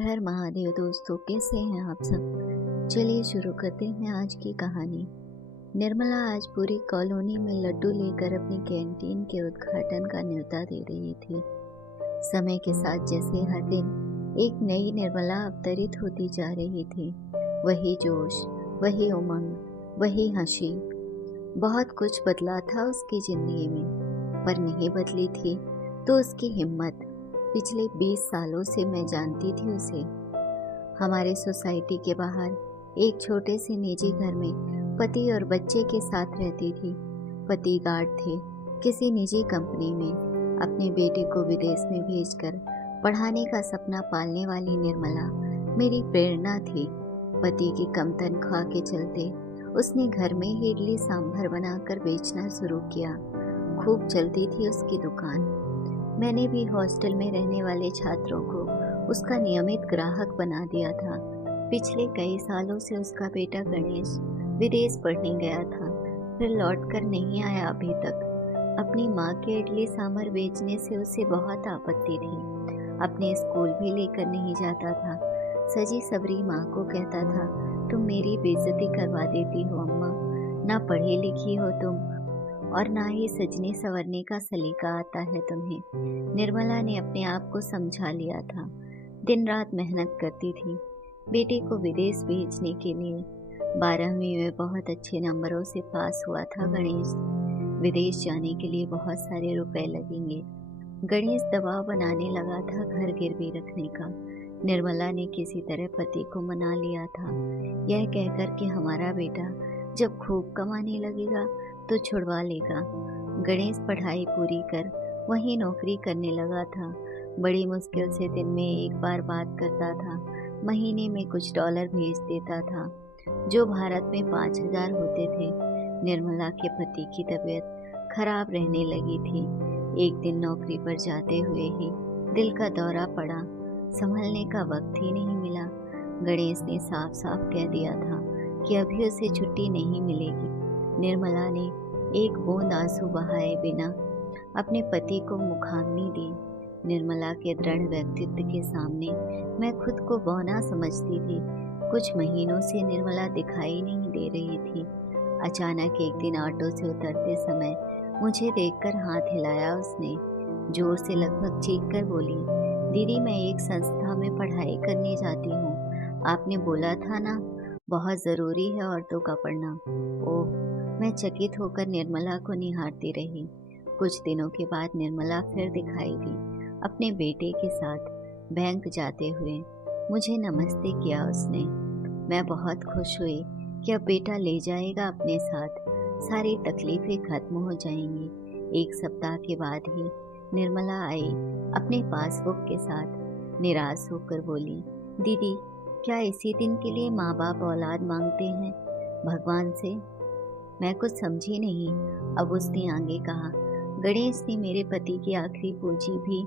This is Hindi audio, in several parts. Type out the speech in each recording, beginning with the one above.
हर महादेव दोस्तों, कैसे हैं आप सब। चलिए शुरू करते हैं आज की कहानी। निर्मला आज पूरी कॉलोनी में लड्डू लेकर अपनी कैंटीन के उद्घाटन का न्योता दे रही थी। समय के साथ जैसे हर दिन एक नई निर्मला अवतरित होती जा रही थी। वही जोश, वही उमंग, वही हंसी। बहुत कुछ बदला था उसकी जिंदगी में, पर नहीं बदली थी तो उसकी हिम्मत। पिछले 20 सालों से मैं जानती थी उसे। हमारे सोसाइटी के बाहर एक छोटे से निजी घर में पति और बच्चे के साथ रहती थी। पति गार्ड थे किसी निजी कंपनी में। अपने बेटे को विदेश में भेजकर पढ़ाने का सपना पालने वाली निर्मला मेरी प्रेरणा थी। पति की कम तनख्वाह के चलते उसने घर में ही इडली सांभर बनाकर बेचना शुरू किया। खूब चलती थी उसकी दुकान। मैंने भी हॉस्टल में रहने वाले छात्रों को उसका नियमित ग्राहक बना दिया था। पिछले कई सालों से उसका बेटा गणेश विदेश पढ़ने गया था, फिर लौटकर नहीं आया अभी तक। अपनी माँ के इडली सांभर बेचने से उसे बहुत आपत्ति थी। अपने स्कूल भी लेकर नहीं जाता था। सजी सबरी माँ को कहता था, तुम मेरी बेइज्जती करवा देती हो अम्मा, ना पढ़ी लिखी हो तुम और ना ही सजने संवरने का सलीका आता है तुम्हें। निर्मला ने अपने आप को समझा लिया था। दिन रात मेहनत करती थी बेटे को विदेश भेजने के लिए। 12वीं में बहुत अच्छे नंबरों से पास हुआ था गणेश। विदेश जाने के लिए बहुत सारे रुपए लगेंगे। गणेश दबाव बनाने लगा था घर गिरवी रखने का। निर्मला ने किसी तरह पति को मना लिया था, यह कहकर कि हमारा बेटा जब खूब कमाने लगेगा तो छुड़वा लेगा। गणेश पढ़ाई पूरी कर वहीं नौकरी करने लगा था। बड़ी मुश्किल से दिन में एक बार बात करता था। महीने में कुछ डॉलर भेज देता था, जो भारत में 5,000 होते थे। निर्मला के पति की तबीयत खराब रहने लगी थी। एक दिन नौकरी पर जाते हुए ही दिल का दौरा पड़ा। संभलने का वक्त ही नहीं मिला। गणेश ने साफ साफ कह दिया था कि अभी उसे छुट्टी नहीं मिलेगी। निर्मला ने एक बूंद आंसू बहाए बिना अपने पति को मुखाग्नि दी। निर्मला के दृढ़ व्यक्तित्व के सामने मैं खुद को बौना समझती थी। कुछ महीनों से निर्मला दिखाई नहीं दे रही थी। अचानक एक दिन ऑटो से उतरते समय मुझे देखकर हाथ हिलाया उसने। जोर से लगभग चीख कर बोली, दीदी मैं एक संस्था में पढ़ाई करने जाती हूँ। आपने बोला था ना, बहुत ज़रूरी है औरतों का पढ़ना। ओह, मैं चकित होकर निर्मला को निहारती रही। कुछ दिनों के बाद निर्मला फिर दिखाई दी, अपने बेटे के साथ बैंक जाते हुए। मुझे नमस्ते किया उसने। मैं बहुत खुश हुई कि अब बेटा ले जाएगा अपने साथ, सारी तकलीफें खत्म हो जाएंगी। एक सप्ताह के बाद ही निर्मला आई अपने पासबुक के साथ। निराश होकर बोली, दीदी क्या इसी दिन के लिए माँ बाप औलाद मांगते हैं भगवान से। मैं कुछ समझी नहीं। अब उसने आगे कहा, गणेश ने मेरे पति की आखिरी पूंजी भी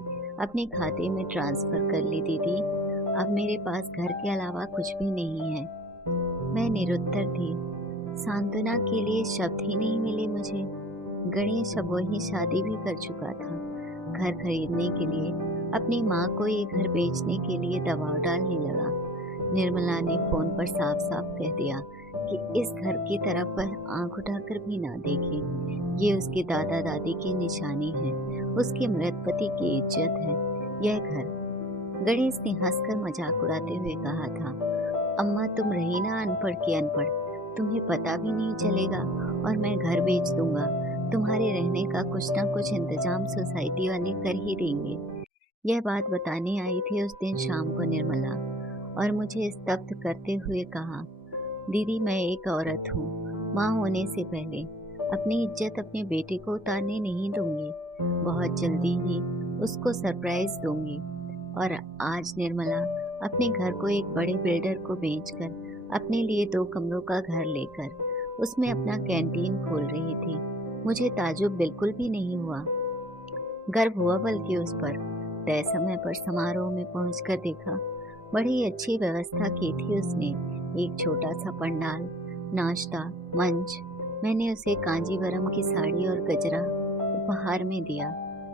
अपने खाते में ट्रांसफर कर ली दीदी। अब मेरे पास घर के अलावा कुछ भी नहीं है। मैं निरुत्तर थी। सांत्वना के लिए शब्द ही नहीं मिले मुझे। गणेश अब वही शादी भी कर चुका था। घर खरीदने के लिए अपनी माँ को ये घर बेचने के लिए दबाव डालने लगा। निर्मला ने फोन पर साफ साफ कह दिया कि इस घर की तरफ वह आंख उठाकर भी ना देखे। ये उसके दादा दादी की निशानी है, उसके मृत पति की इज्जत है यह घर। गणेश ने हंसकर मजाक उड़ाते हुए कहा था, अम्मा तुम रही ना अनपढ़ की अनपढ़, तुम्हें पता भी नहीं चलेगा और मैं घर बेच दूंगा। तुम्हारे रहने का कुछ ना कुछ इंतजाम सोसाइटी वाले कर ही देंगे। यह बात बताने आई थी उस दिन शाम को निर्मला, और मुझे स्तब्ध करते हुए कहा, दीदी मैं एक औरत हूँ। माँ होने से पहले अपनी इज्जत अपने बेटे को उतारने नहीं दूंगी। बहुत जल्दी ही उसको सरप्राइज दूंगी। और आज निर्मला अपने घर को एक बड़े बिल्डर को बेचकर अपने लिए 2 कमरों का घर लेकर उसमें अपना कैंटीन खोल रही थी। मुझे ताजुब बिल्कुल भी नहीं हुआ, गर्व हुआ बल्कि उस पर। तय समय पर समारोह में पहुंचकर देखा, बड़ी अच्छी व्यवस्था की थी उसने। एक छोटा सा पंडाल, नाश्ता, मंच। मैंने उसे कांजीवरम की साड़ी और गजरा उपहार में दिया।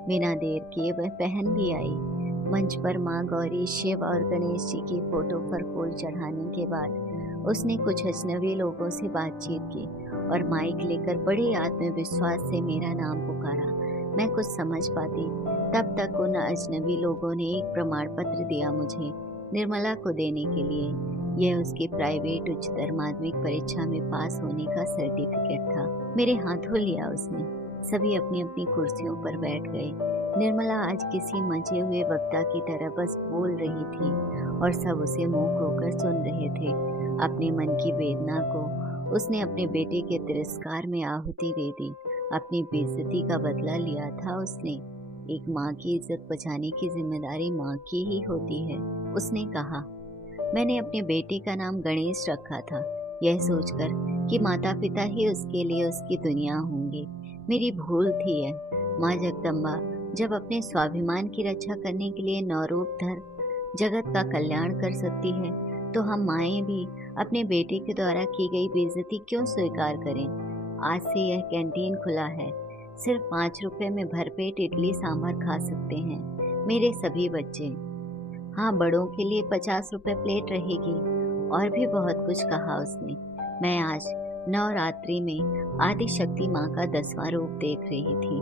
बिना देर किए वह पहन भी आई। मंच पर माँ गौरी, शिव और गणेश जी की फोटो पर फूल चढ़ाने के बाद उसने कुछ अजनबी लोगों से बातचीत की और माइक लेकर बड़े आत्मविश्वास से मेरा नाम पुकारा। मैं कुछ समझ पाती तब तक उन अजनबी लोगों ने एक प्रमाण पत्र दिया मुझे निर्मला को देने के लिए। यह उसकी प्राइवेट उच्चतर माध्यमिक परीक्षा में पास होने का सर्टिफिकेट था। मेरे हाथों लिया उसने। सभी अपनी अपनी कुर्सियों पर बैठ गए। निर्मला आज किसी मंचे हुए वक्ता की तरह बस बोल रही थी और सब उसे मुंह खोकर सुन रहे थे। अपने मन की वेदना को उसने अपने बेटे के तिरस्कार में आहुति दे दी। अपनी बेइज्जती का बदला लिया था उसने। एक माँ की इज्जत बचाने की जिम्मेदारी माँ की ही होती है। उसने कहा, मैंने अपने बेटे का नाम गणेश रखा था, यह सोचकर कि माता पिता ही उसके लिए उसकी दुनिया होंगे। मेरी भूल थी यह। माँ जगदम्बा जब अपने स्वाभिमान की रक्षा करने के लिए नौरूप धर जगत का कल्याण कर सकती है, तो हम माएँ भी अपने बेटे के द्वारा की गई बेइज्जती क्यों स्वीकार करें। आज से यह कैंटीन खुला है। सिर्फ 5 रुपए में भरपेट इडली सांभर खा सकते हैं मेरे सभी बच्चे। हाँ, बड़ों के लिए 50 रुपए प्लेट रहेगी। और भी बहुत कुछ कहा उसने। मैं आज नवरात्रि में आदिशक्ति माँ का 10वां रूप देख रही थी।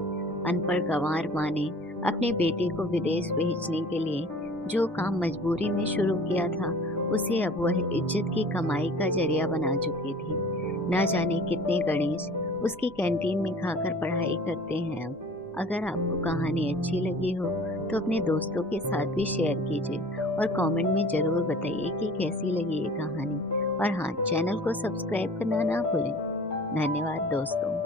अनपढ़ गंवार माँ ने अपने बेटे को विदेश भेजने के लिए जो काम मजबूरी में शुरू किया था, उसे अब वह इज्जत की कमाई का जरिया बना चुकी थी। न जाने कितने गणेश उसकी कैंटीन में खाकर पढ़ाई करते हैं अब। अगर आपको कहानी अच्छी लगी हो तो अपने दोस्तों के साथ भी शेयर कीजिए और कमेंट में ज़रूर बताइए कि कैसी लगी ये कहानी। और हाँ, चैनल को सब्सक्राइब करना ना भूलें। धन्यवाद दोस्तों।